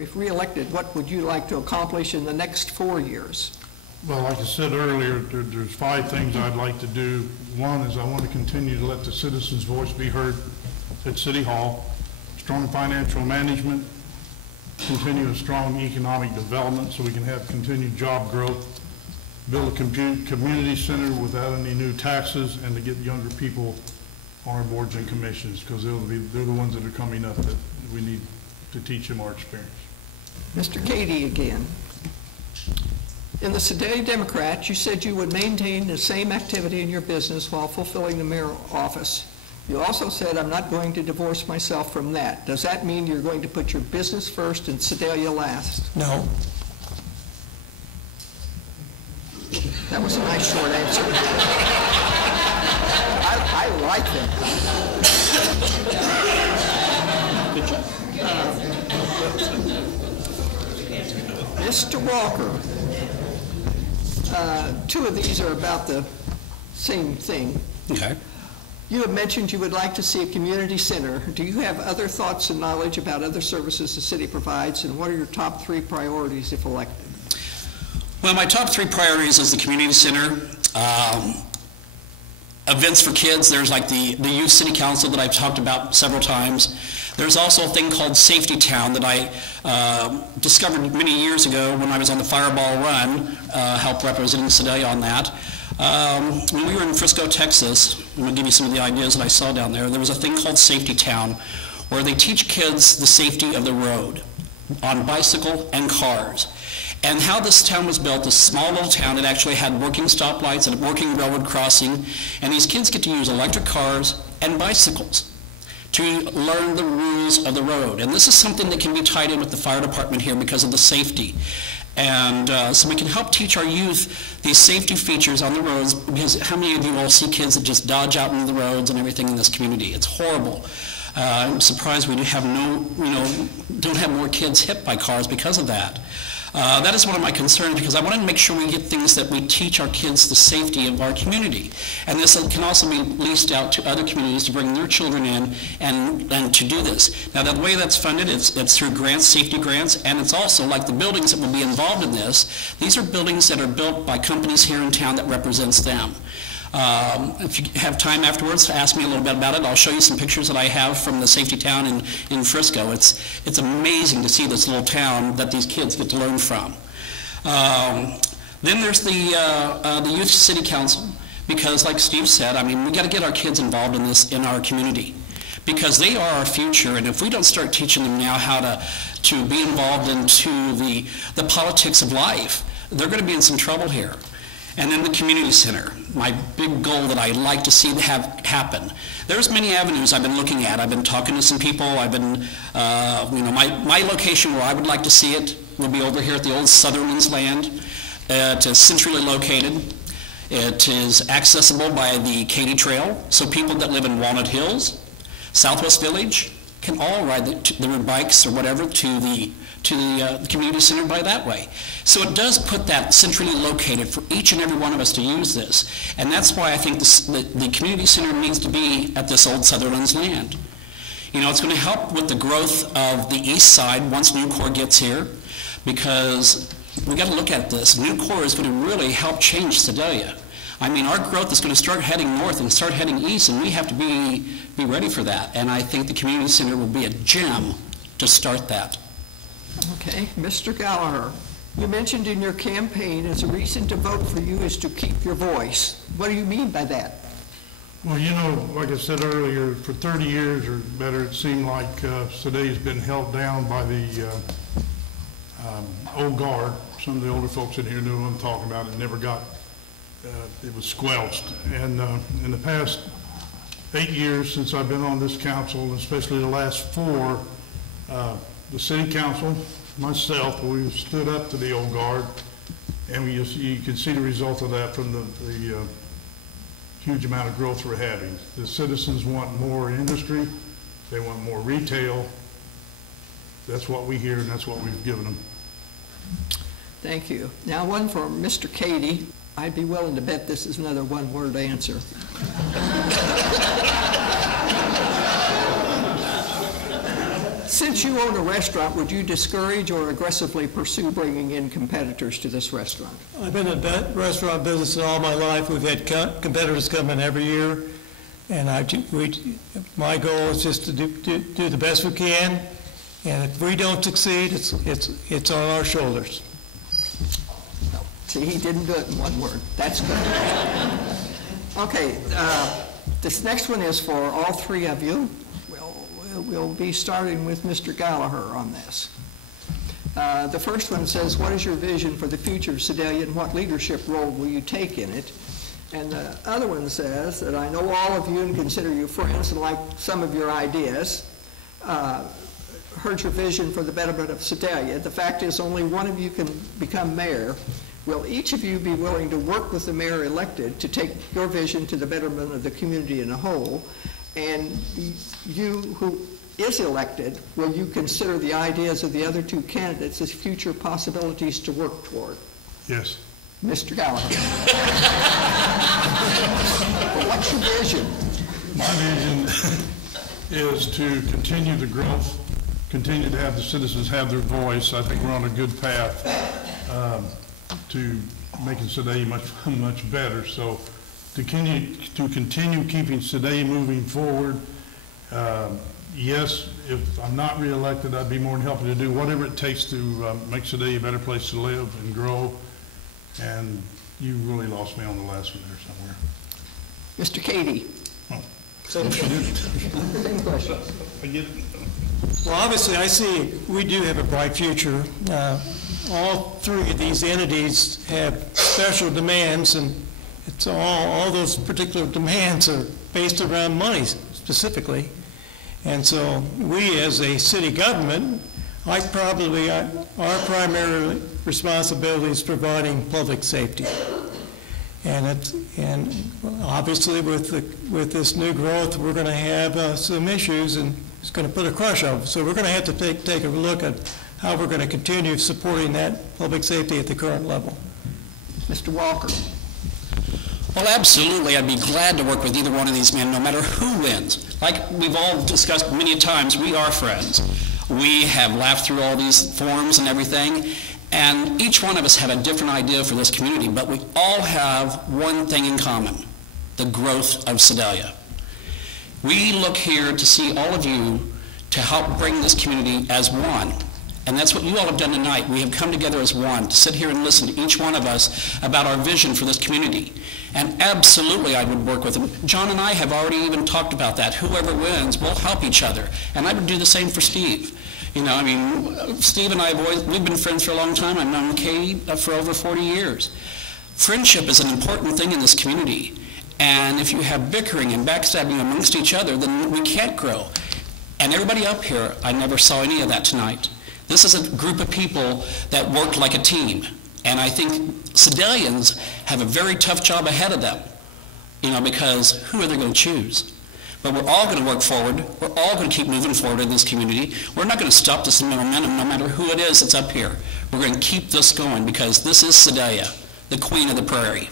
If re-elected, what would you like to accomplish in the next 4 years? Well, like I said earlier, there's 5 things I'd like to do. One is I want to continue to let the citizens' voice be heard at City Hall, strong financial management, continue a strong economic development so we can have continued job growth, build a community center without any new taxes, and to get younger people on our boards and commissions, because they're the ones that are coming up that we need to teach them our experience. Mr. Cady again. In the Sedalia Democrat, you said you would maintain the same activity in your business while fulfilling the mayoral office. You also said, I'm not going to divorce myself from that. Does that mean you're going to put your business first and Sedalia last? No. That was a nice short answer. I like that. Good job. Mr. Walker, 2 of these are about the same thing. Okay. You have mentioned you would like to see a community center. Do you have other thoughts and knowledge about other services the city provides, and what are your top 3 priorities if elected? Well, my top 3 priorities is the community center, events for kids. There's like the youth city council that I've talked about several times. There's also a thing called Safety Town that I discovered many years ago when I was on the Fireball Run, helped representing Sedalia on that. When we were in Frisco, Texas, I'm going to give you some of the ideas that I saw down there. There was a thing called Safety Town where they teach kids the safety of the road on bicycle and cars. And how this town was built, this small little town, it actually had working stoplights and a working railroad crossing, and these kids get to use electric cars and bicycles to learn the rules of the road. And this is something that can be tied in with the fire department here because of the safety. And so we can help teach our youth these safety features on the roads, because how many of you all see kids that just dodge out into the roads and everything in this community? It's horrible. I'm surprised we don't have more kids hit by cars because of that. That is one of my concerns, because I want to make sure we get things that we teach our kids the safety of our community. And this can also be leased out to other communities to bring their children in and to do this. Now, the way that's funded, it's through grants, safety grants, and it's also like the buildings that will be involved in this. These are buildings that are built by companies here in town that represents them. If you have time afterwards to ask me a little bit about it, I'll show you some pictures that I have from the Safety Town in Frisco. It's amazing to see this little town that these kids get to learn from. Then there's the Youth City Council, because like Steve said, I mean, we got to get our kids involved in this in our community, because they are our future, and if we don't start teaching them now how to be involved into the politics of life, they're going to be in some trouble here. And then the community center, my big goal that I'd like to see happen. There's many avenues I've been looking at. I've been talking to some people. I've been, my location where I would like to see it will be over here at the old Sutherland's land. It is centrally located. It is accessible by the Katy Trail, so people that live in Walnut Hills, Southwest Village, can all ride their bikes or whatever to the community center by that way. So it does put that centrally located for each and every one of us to use this. And that's why I think the community center needs to be at this old Sutherland's land. You know, it's going to help with the growth of the east side once Nucor gets here, because we got to look at this. Nucor is going to really help change Sedalia. I mean, our growth is going to start heading north and start heading east, and we have to be ready for that. And I think the community center will be a gem to start that. Okay, Mr. Gallagher, you mentioned in your campaign as a reason to vote for you is to keep your voice. What do you mean by that? Well, you know, like I said earlier, for 30 years or better, it seemed like Sedalia's been held down by the old guard. Some of the older folks in here knew what I'm talking about. It never got, it was squelched. And in the past 8 years since I've been on this council, and especially the last 4, the city council, myself, we stood up to the old guard, and you can see the result of that from the huge amount of growth we're having. The citizens want more industry, they want more retail. That's what we hear, and that's what we've given them. Thank you. Now one for Mr. Cady. I'd be willing to bet this is another one-word answer. Since you own a restaurant, would you discourage or aggressively pursue bringing in competitors to this restaurant? I've been in the restaurant business all my life. We've had competitors come in every year, and my goal is just to do the best we can, and if we don't succeed, it's on our shoulders. See, he didn't do it in one word. That's good. Okay, this next one is for all three of you. We'll be starting with Mr. Gallagher on this. The first one says, what is your vision for the future of Sedalia and what leadership role will you take in it? And the other one says that I know all of you and consider you friends and like some of your ideas. Heard your vision for the betterment of Sedalia. The fact is only one of you can become mayor. Will each of you be willing to work with the mayor elected to take your vision to the betterment of the community in a whole? And you who is elected, will you consider the ideas of the other two candidates as future possibilities to work toward? Yes. Mr. Gallagher. What's your vision? My vision is to continue the growth, continue to have the citizens have their voice. I think we're on a good path to making Sedalia much better. So to continue keeping Sedalia moving forward. Yes, if I'm not reelected, I'd be more than happy to do whatever it takes to make Sedalia a better place to live and grow. And you really lost me on the last one there somewhere. Mr. Cady. Oh. Same question. I get it. Well, obviously, I see we do have a bright future. All three of these entities have special demands, and it's all those particular demands are based around money specifically. And so we, as a city government, our primary responsibility is providing public safety. And obviously with this new growth, we're going to have some issues, and it's going to put a crush on us. So we're going to have to take a look at how we're going to continue supporting that public safety at the current level. Mr. Walker. Well, absolutely. I'd be glad to work with either one of these men, no matter who wins. Like we've all discussed many times, we are friends. We have laughed through all these forums and everything, and each one of us have a different idea for this community, but we all have one thing in common, the growth of Sedalia. We look here to see all of you to help bring this community as one. And that's what you all have done tonight. We have come together as one to sit here and listen to each one of us about our vision for this community. And absolutely I would work with them. John and I have already even talked about that. Whoever wins, we'll help each other. And I would do the same for Steve. You know, I mean, Steve and I we've been friends for a long time. I've known Katie for over 40 years. Friendship is an important thing in this community. And if you have bickering and backstabbing amongst each other, then we can't grow. And everybody up here, I never saw any of that tonight. This is a group of people that work like a team. And I think Sedalians have a very tough job ahead of them, you know, because who are they going to choose? But we're all going to work forward. We're all going to keep moving forward in this community. We're not going to stop this momentum no matter who it is that's up here. We're going to keep this going because this is Sedalia, the queen of the prairie.